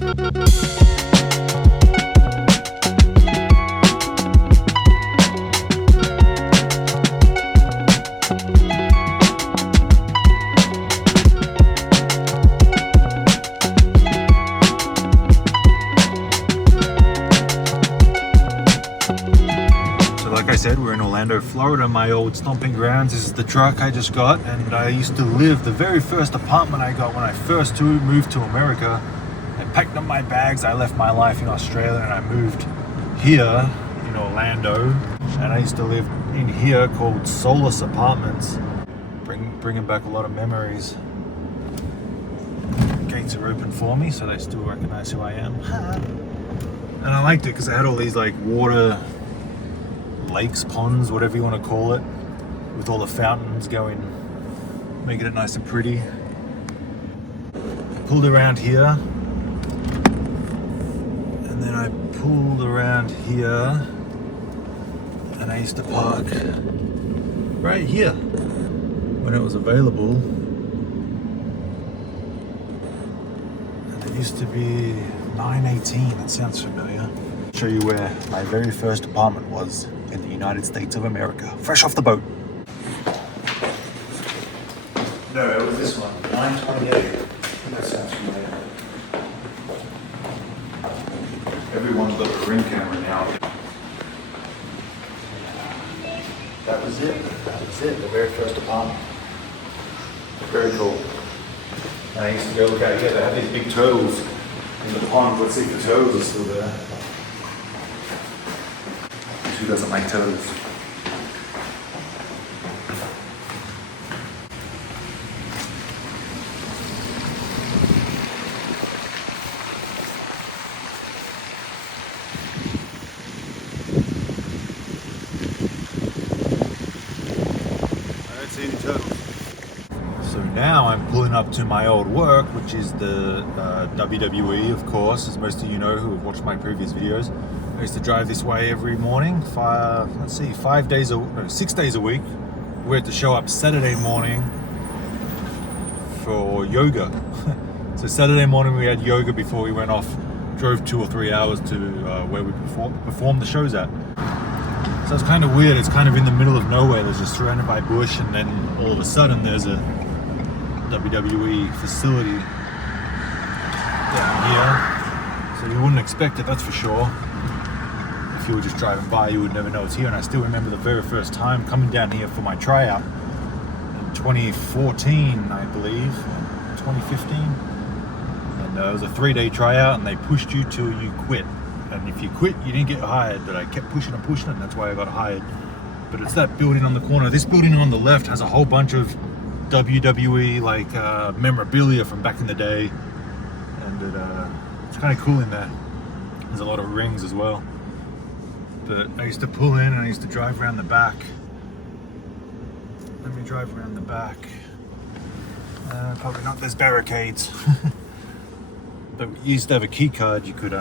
We're in Orlando, Florida, my old stomping grounds. This is the truck I just got, and I used to live, the very first apartment I got when I first moved to America. I packed up my bags, I left my life in Australia, and I moved here in Orlando, and I used to live in here called Solis Apartments, bringing back a lot of memories. Gates are open for me, so they still recognize who I am. And I liked it because I had all these like water lakes, ponds, whatever you want to call it, with all the fountains going, making it nice and pretty. Pulled around here, and then I pulled around here, and I used to park right here when it was available. And it used to be 918, that sounds familiar. I'll show you where my very first apartment was in the United States of America, fresh off the boat. No, it was this one, 928. That sounds familiar. Everyone's got a ring camera now. That was it. The very first apartment. Very cool. And I used to go look out here. They have these big turtles in the pond. Let's see if the turtles are still there. Who doesn't like turtles? I don't see any turtles. So now I'm pulling up to my old work, which is the WWE, of course, as most of you know who have watched my previous videos. I used to drive this way every morning, 6 days a week. We had to show up Saturday morning for yoga. So Saturday morning we had yoga before we went off, drove 2 or 3 hours to where we performed the shows at. So it's kind of weird, it's kind of in the middle of nowhere, there's just surrounded by bush, and then all of a sudden there's a WWE facility down here. So you wouldn't expect it, that's for sure. If you were just driving by, you would never know it's here. And I still remember the very first time coming down here for my tryout in 2014, I believe, 2015. And it was a 3-day tryout, and they pushed you till you quit. And if you quit, you didn't get hired. But I kept pushing and pushing it, and that's why I got hired. But it's that building on the corner. This building on the left has a whole bunch of WWE like memorabilia from back in the day, and it's kind of cool in there. There's a lot of rings as well. But I used to pull in and I used to drive around the back. Let me drive around the back. Probably not, there's barricades. But you used to have a key card, you could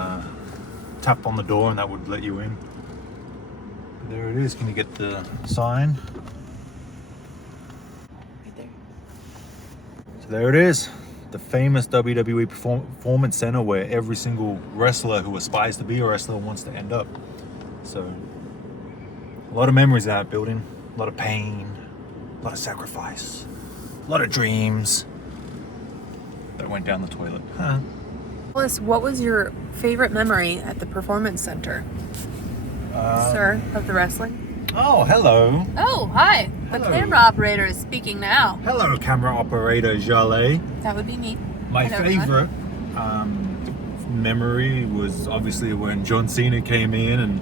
tap on the door and that would let you in. But there it is, can you get the sign? Right there. So there it is, the famous WWE Performance Center where every single wrestler who aspires to be a wrestler wants to end up. So, a lot of memories in that building, a lot of pain, a lot of sacrifice, a lot of dreams that went down the toilet. Alice, what was your favorite memory at the Performance Center? Sir, of the wrestling? Oh, hello. Oh, hi. Hello. The camera operator is speaking now. Hello, camera operator Jaleh. That would be me. My Hello, favorite memory was obviously when John Cena came in, and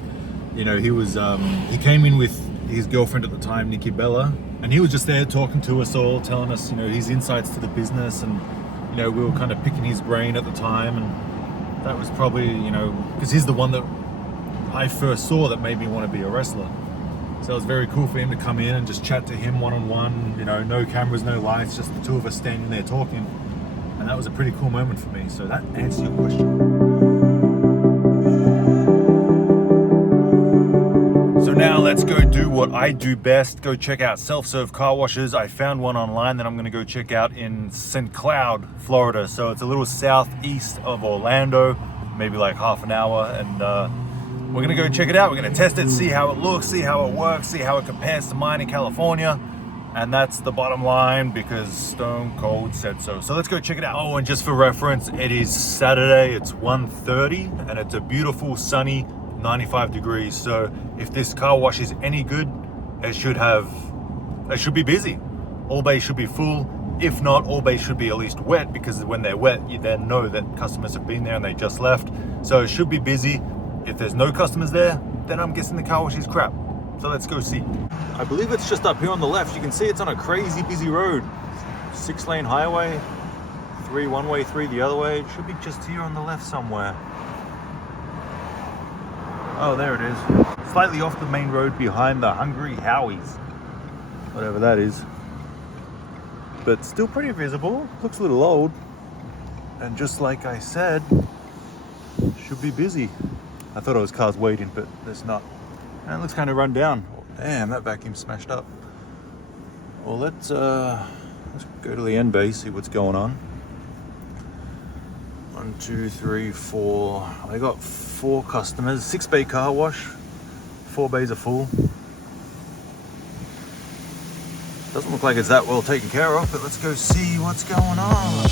you know, he came in with his girlfriend at the time, Nikki Bella, and he was just there talking to us all, telling us, you know, his insights to the business, and you know, we were kind of picking his brain at the time, and that was probably, you know, because he's the one that I first saw that made me want to be a wrestler. So it was very cool for him to come in and just chat to him one-on-one, you know, no cameras, no lights, just the two of us standing there talking, and that was a pretty cool moment for me. So that answers your question. So now let's go do what I do best. Go check out self-serve car washes. I found one online that I'm gonna go check out in St. Cloud, Florida. So it's a little southeast of Orlando, maybe like half an hour. And we're gonna go check it out. We're gonna test it, see how it looks, see how it works, see how it compares to mine in California. And that's the bottom line because Stone Cold said so. So let's go check it out. Oh, and just for reference, it is Saturday, it's 1:30, and it's a beautiful sunny 95 degrees. So if this car wash is any good, it should be busy. All bays should be full. If not, all bays should be at least wet, because when they're wet, you then know that customers have been there and they just left. So it should be busy. If there's no customers there, then I'm guessing the car wash is crap. So let's go see. I believe it's just up here on the left. You can see it's on a crazy busy road. 6-lane highway, 3 one way, 3 the other way. It should be just here on the left somewhere. Oh, there it is. Slightly off the main road behind the Hungry Howie's. Whatever that is. But still pretty visible. Looks a little old. And just like I said, should be busy. I thought it was cars waiting, but there's not. And it looks kind of run down. Damn, that vacuum's smashed up. Well, let's go to the end bay, see what's going on. 1, 2, 3, 4. I got 4 customers. 6-bay car wash. 4 bays are full. Doesn't look like it's that well taken care of, but let's go see what's going on.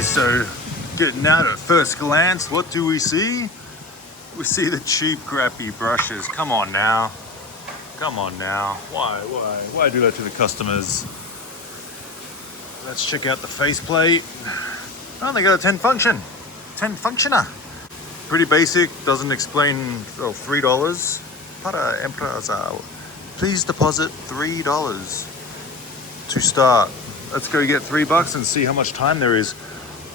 So getting out at first glance, what do we see? We see the cheap, crappy brushes. Come on now. Come on now. Why do that to the customers? Let's check out the faceplate. Oh, they got a 10 functioner. Pretty basic, doesn't explain. Oh, $3. Para empresa. Please deposit $3 to start. Let's go get $3 and see how much time there is.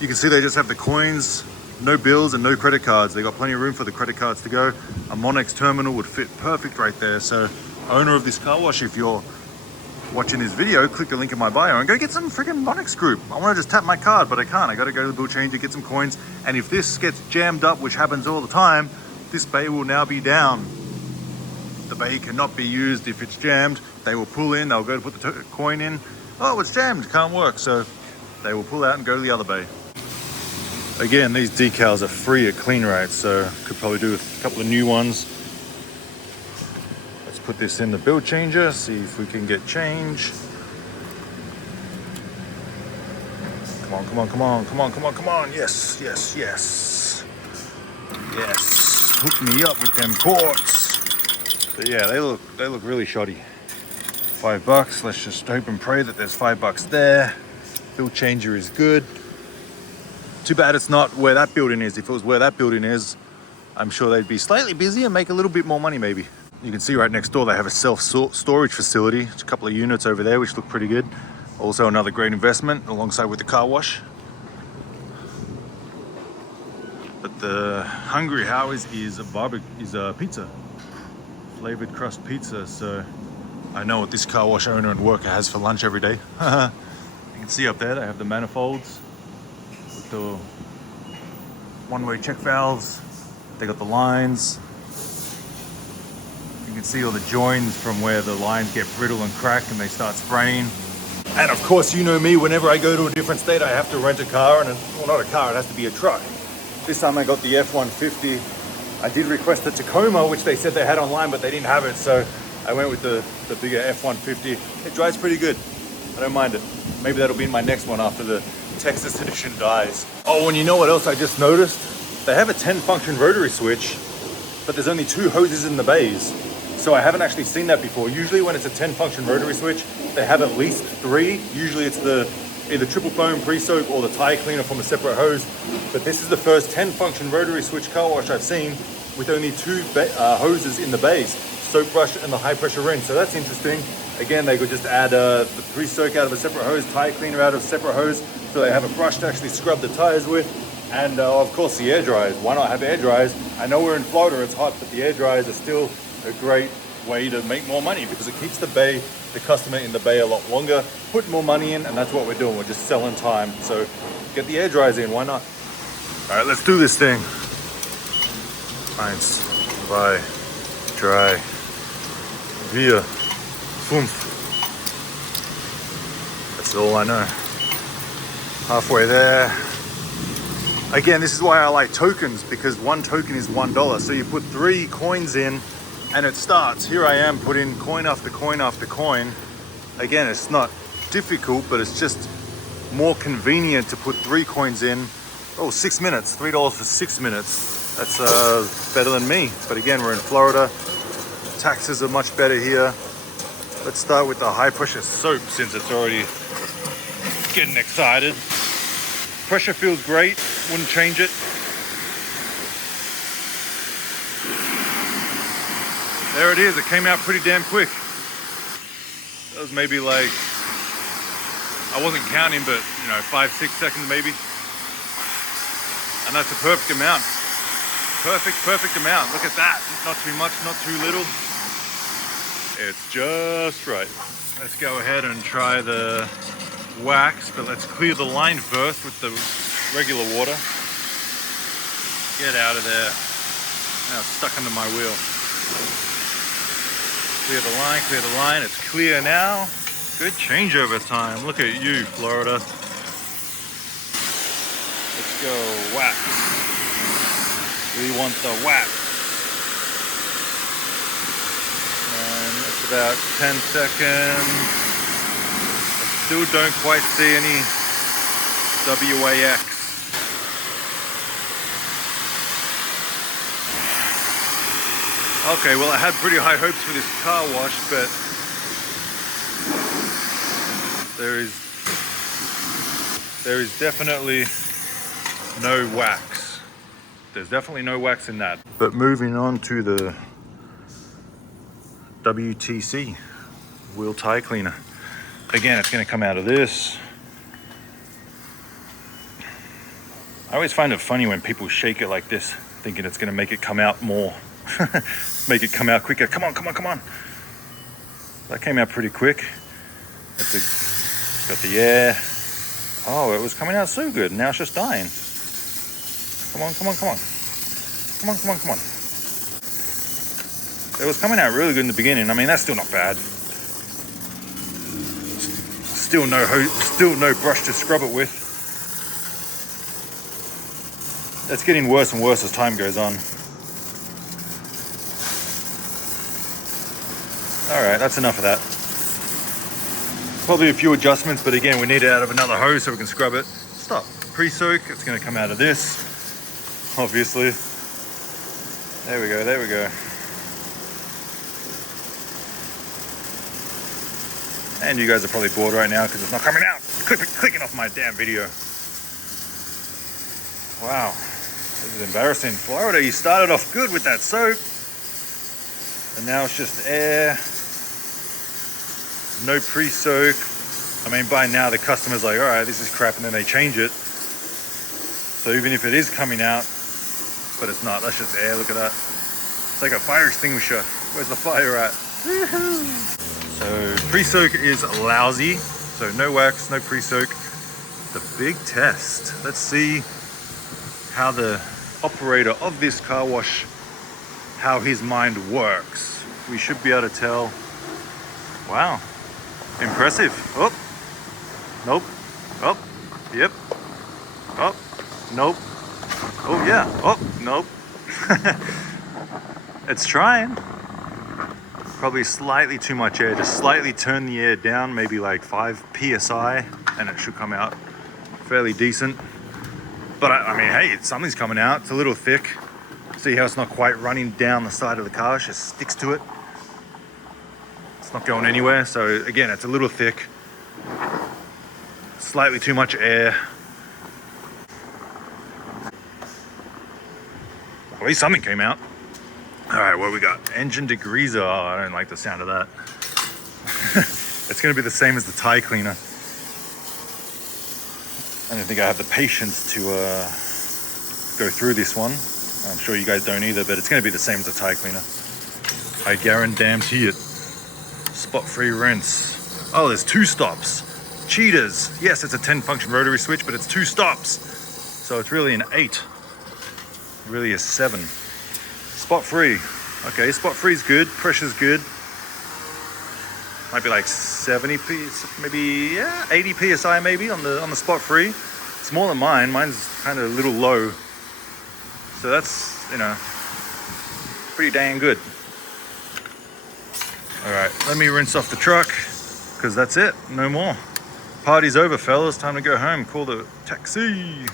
You can see they just have the coins, no bills and no credit cards. They got plenty of room for the credit cards to go. A Monex terminal would fit perfect right there. So owner of this car wash, if you're watching this video, click the link in my bio and go get some freaking MONEXgroup. I want to just tap my card, but I can't. I got to go to the bill changer, get some coins. And if this gets jammed up, which happens all the time, this bay will now be down. The bay cannot be used if it's jammed. They will pull in, they'll go to put the coin in. Oh, it's jammed, can't work. So they will pull out and go to the other bay. Again, these decals are free at Clean Rate, so could probably do with a couple of new ones. Let's put this in the bill changer, see if we can get change. Come on, come on, come on, come on, come on, come on. Yes, yes, yes. Yes, hook me up with them ports. But yeah, they look really shoddy. $5, let's just hope and pray that there's $5 there. Bill changer is good. Too bad it's not where that building is. If it was where that building is, I'm sure they'd be slightly busy and make a little bit more money maybe. You can see right next door they have a self-storage facility. There's a couple of units over there which look pretty good. Also another great investment alongside with the car wash. But the Hungry Howie's is a pizza. Flavored crust pizza. So I know what this car wash owner and worker has for lunch every day. You can see up there they have the manifolds. The one-way check valves, they got the lines. You can see all the joins from where the lines get brittle and crack and they start spraying. And of course, you know me, whenever I go to a different state, I have to rent a car, and well, not a car, it has to be a truck. This time I got the F-150. I did request the Tacoma, which they said they had online, but they didn't have it, so I went with the bigger F-150. It drives pretty good. I don't mind it. Maybe that'll be in my next one after the Texas edition dies. Oh, and you know what else I just noticed? They have a 10-function rotary switch, but there's only 2 hoses in the bays. So I haven't actually seen that before. Usually when it's a 10-function rotary switch, they have at least 3. Usually it's the either triple foam pre-soak or the tire cleaner from a separate hose. But this is the first 10-function rotary switch car wash I've seen with only 2 hoses in the bays, soap brush and the high pressure rinse. So that's interesting. Again, they could just add the pre-soak out of a separate hose, tire cleaner out of a separate hose, so they have a brush to actually scrub the tires with. And of course the air dryers. Why not have air dryers? I know we're in Florida, it's hot, but the air dryers are still a great way to make more money because it keeps the customer in the bay a lot longer, put more money in, and that's what we're doing. We're just selling time. So get the air dryers in, why not? All right, let's do this thing. Eins, zwei, drei, vier, fünf. That's all I know. Halfway there. Again, this is why I like tokens, because one token is $1. So you put 3 coins in and it starts. Here I am putting coin after coin after coin. Again, it's not difficult, but it's just more convenient to put 3 coins in. Oh, 6 minutes, $3 for 6 minutes. That's better than me. But again, we're in Florida. Taxes are much better here. Let's start with the high pressure soap since it's already getting excited. Pressure feels great, wouldn't change it. There it is, it came out pretty damn quick. That was maybe like, I wasn't counting, but 5-6 seconds maybe. And that's a perfect amount. Perfect amount. Look at that. Not too much, not too little. It's just right. Let's go ahead and try the wax, but let's clear the line first with the regular water. Get out of there. Now it's stuck under my wheel. Clear the line. It's clear now. Good changeover time. Look at you, Florida. Let's go wax. We want the wax. And it's about 10 seconds. Still don't quite see any WAX. Okay, well I had pretty high hopes for this car wash, but there is definitely no wax. There's definitely no wax in that. But moving on to the WTC, wheel tire cleaner. Again, it's going to come out of this. I always find it funny when people shake it like this, thinking it's going to make it come out more. Make it come out quicker. Come on. That came out pretty quick. Got the air. Oh, it was coming out so good. Now it's just dying. Come on. It was coming out really good in the beginning. I mean, that's still not bad. Still no brush to scrub it with. It's getting worse and worse as time goes on. All right, that's enough of that. Probably a few adjustments, but again, we need it out of another hose so we can scrub it. Stop. Pre-soak, it's gonna come out of this, obviously. There we go. And you guys are probably bored right now because it's not coming out. Clicking off my damn video. Wow, this is embarrassing. Florida, you started off good with that soap. And now it's just air. No pre-soak. I mean, by now the customer's like, all right, this is crap, and then they change it. So even if it is coming out, but it's not, that's just air, look at that. It's like a fire extinguisher. Where's the fire at? So pre-soak is lousy. So no wax, no pre-soak. The big test. Let's see how the operator of this car wash, how his mind works. We should be able to tell. Wow, impressive. Oh, nope. Oh, yep. Oh, nope. Oh yeah. Oh, nope. It's trying. Probably slightly too much air. Just slightly turn the air down, maybe like 5 PSI, and it should come out fairly decent. But I mean, hey, something's coming out. It's a little thick. See how it's not quite running down the side of the car, it just sticks to it. It's not going anywhere. So again, it's a little thick. Slightly too much air. At least something came out. All right, what we got? Engine degreaser. Oh, I don't like the sound of that. It's gonna be the same as the tire cleaner. I don't think I have the patience to go through this one. I'm sure you guys don't either, but it's going to be the same as a tire cleaner. I guarantee it. Spot-free rinse. Oh, there's 2 stops. Cheaters. Yes, it's a 10-function rotary switch, but it's 2 stops. So it's really an 8. Really a 7. Spot-free. Okay, spot-free is good. Pressure's good. Might be like 70 maybe 80 psi maybe on the spot-free. It's more than mine. Mine's kind of a little low. So that's, you know, pretty dang good. All right, let me rinse off the truck because that's it, no more. Party's over, fellas. Time to go home. Call the taxi.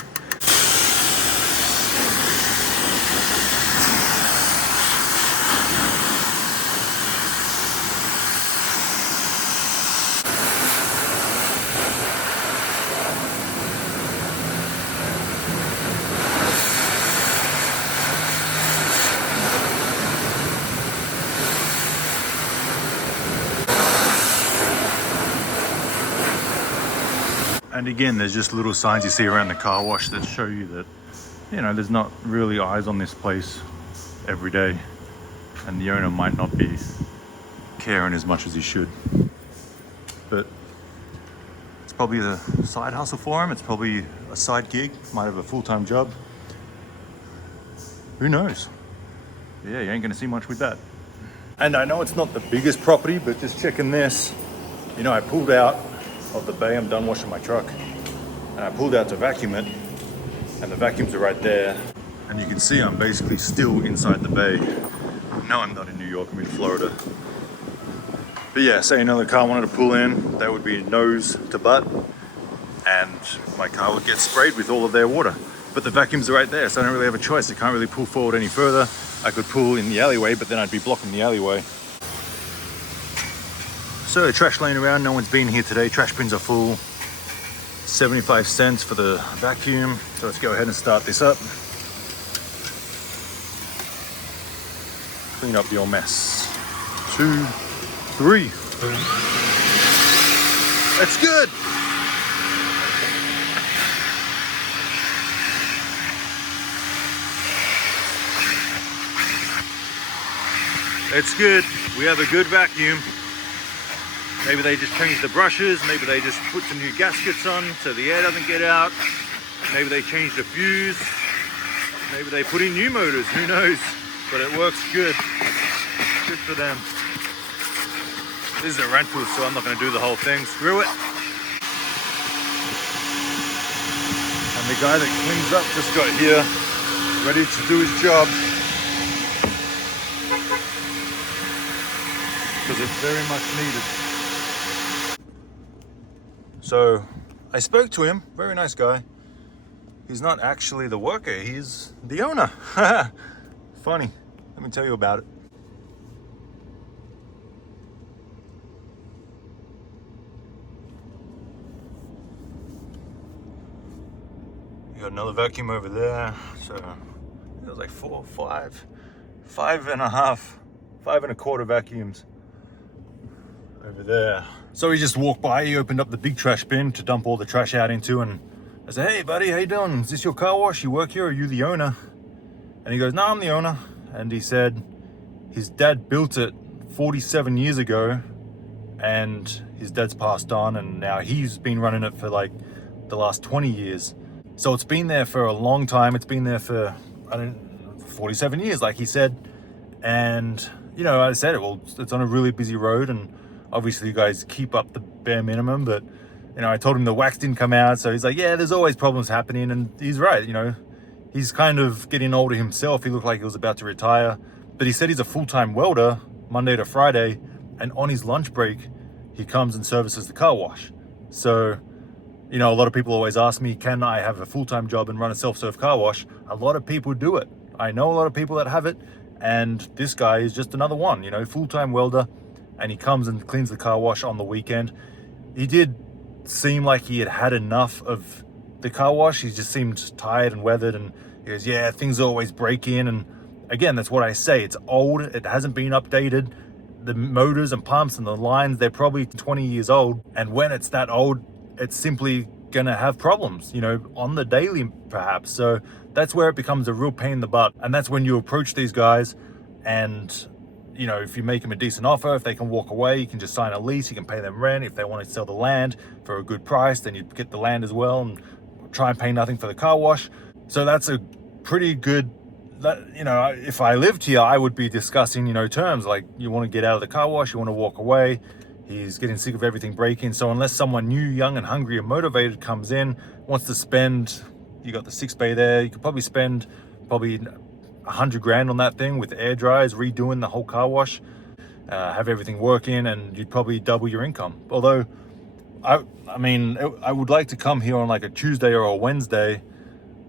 And again, there's just little signs you see around the car wash that show you that, you know, there's not really eyes on this place every day. And the owner might not be caring as much as he should. But it's probably a side hustle for him. It's probably a side gig. Might have a full-time job. Who knows? Yeah, you ain't gonna see much with that. And I know it's not the biggest property, but just checking this, you know, I pulled out of the bay. I'm done washing my truck, and I pulled out to vacuum it, and the vacuums are right there, and you can see I'm basically still inside the bay. No, I'm not in New York, I'm in Florida. But yeah, say another car wanted to pull in, that would be nose to butt, and my car would get sprayed with all of their water. But the vacuums are right there, so I don't really have a choice. I can't really pull forward any further. I could pull in the alleyway, but then I'd be blocking the alleyway. So trash laying around, no one's been here today. Trash bins are full. 75 cents for the vacuum. So let's go ahead and start this up. Clean up your mess. 2, 3. That's good. It's good. We have a good vacuum. Maybe they just changed the brushes, maybe they just put some new gaskets on so the air doesn't get out. Maybe they changed the fuse. Maybe they put in new motors, who knows? But it works good. Good for them. This is a rental, so I'm not gonna do the whole thing. Screw it. And the guy that cleans up just got here, ready to do his job. Because it's very much needed. So I spoke to him, very nice guy. He's not actually the worker, he's the owner. Funny, let me tell you about it. You got another vacuum over there. So it was like 4, 5, 5.5, 5.25 vacuums over there. So he just walked by, he opened up the big trash bin to dump all the trash out into, and I said, hey buddy, how you doing? Is this your car wash? You work here, or are you the owner? And he goes, no, I'm the owner. And he said his dad built it 47 years ago, and his dad's passed on, and now he's been running it for like the last 20 years. So it's been there for a long time. It's been there for, 47 years, like he said. And, you know, I said, well, it's on a really busy road, and obviously you guys keep up the bare minimum, but, you know, I told him the wax didn't come out, so he's like, yeah, there's always problems happening, and he's right, you know. He's kind of getting older himself. He looked like he was about to retire, but he said he's a full-time welder, Monday to Friday, and on his lunch break, he comes and services the car wash. So, you know, a lot of people always ask me, can I have a full-time job and run a self-serve car wash? A lot of people do it. I know a lot of people that have it, and this guy is just another one, you know, full-time welder, and he comes and cleans the car wash on the weekend. He did seem like he had had enough of the car wash. He just seemed tired and weathered, and he goes, yeah, things always break in. And again, that's what I say. It's old. It hasn't been updated. The motors and pumps and the lines, they're probably 20 years old. And when it's that old, it's simply gonna have problems, you know, on the daily perhaps. So that's where it becomes a real pain in the butt. And that's when you approach these guys and, you know, if you make them a decent offer, if they can walk away, you can just sign a lease, you can pay them rent. If they want to sell the land for a good price, then you get the land as well and try and pay nothing for the car wash. So that's a pretty good, you know, if I lived here, I would be discussing, you know, terms like you want to get out of the car wash, you want to walk away. He's getting sick of everything breaking. So unless someone new, young and hungry and motivated comes in, wants to spend, you got the 6-bay there, you could probably spend probably 100 grand on that thing with air dryers, redoing the whole car wash, have everything working, and you'd probably double your income. Although, I mean, I would like to come here on like a Tuesday or a Wednesday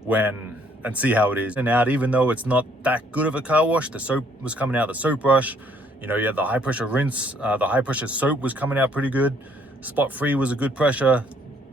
and see how it is. And out, even though it's not that good of a car wash, the soap was coming out, the soap brush, you know, you had the high pressure rinse, the high pressure soap was coming out pretty good. Spot free was a good pressure,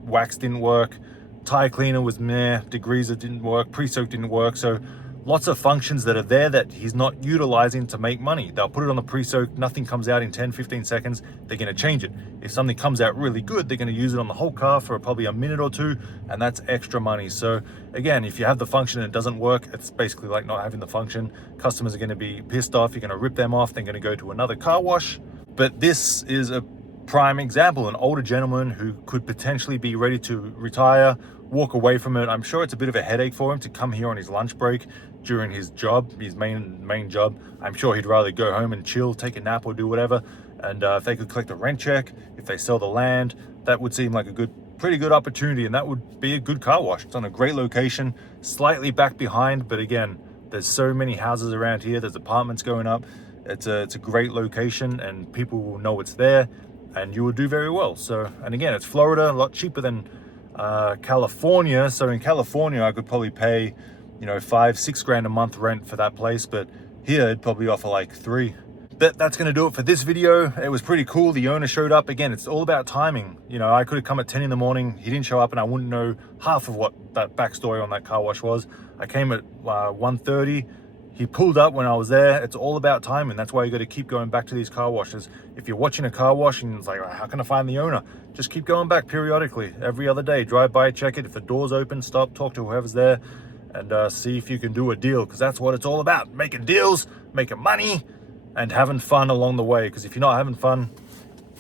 wax didn't work, tire cleaner was meh, degreaser didn't work, pre-soak didn't work. So lots of functions that are there that he's not utilizing to make money. They'll put it on the pre-soak, nothing comes out in 10-15 seconds, they're going to change it. If something comes out really good, they're going to use it on the whole car for probably a minute or two, and that's extra money. So again, if you have the function and it doesn't work, it's basically like not having the function. Customers are going to be pissed off, you're going to rip them off, they're going to go to another car wash. But this is a prime example, an older gentleman who could potentially be ready to retire, walk away from it. I'm sure it's a bit of a headache for him to come here on his lunch break during his job, his main job. I'm sure he'd rather go home and chill, take a nap or do whatever. And if they could collect a rent check, if they sell the land, that would seem like a pretty good opportunity, and that would be a good car wash. It's on a great location, slightly back behind, but again, there's so many houses around here, there's apartments going up. It's a great location and people will know it's there and you will do very well. So, and again, it's Florida, a lot cheaper than California. So in California, I could probably pay, you know, 5-6 grand a month rent for that place, but here it'd probably offer like 3. But that's going to do it for this video. It was pretty cool. The owner showed up. Again, it's all about timing. You know, I could have come at 10 in the morning. He didn't show up and I wouldn't know half of what that backstory on that car wash was. I came at 1:30. He pulled up when I was there. It's all about timing. That's why you got to keep going back to these car washes. If you're watching a car wash and it's like, how can I find the owner? Just keep going back periodically. Every other day, drive by, check it. If the door's open, stop, talk to whoever's there, and see if you can do a deal, because that's what it's all about. Making deals, making money, and having fun along the way, because if you're not having fun,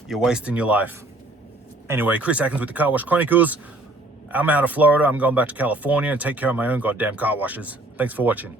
you're wasting your life. Anyway, Chris Atkins with the Car Wash Chronicles. I'm out of Florida. I'm going back to California and take care of my own goddamn car washes. Thanks for watching.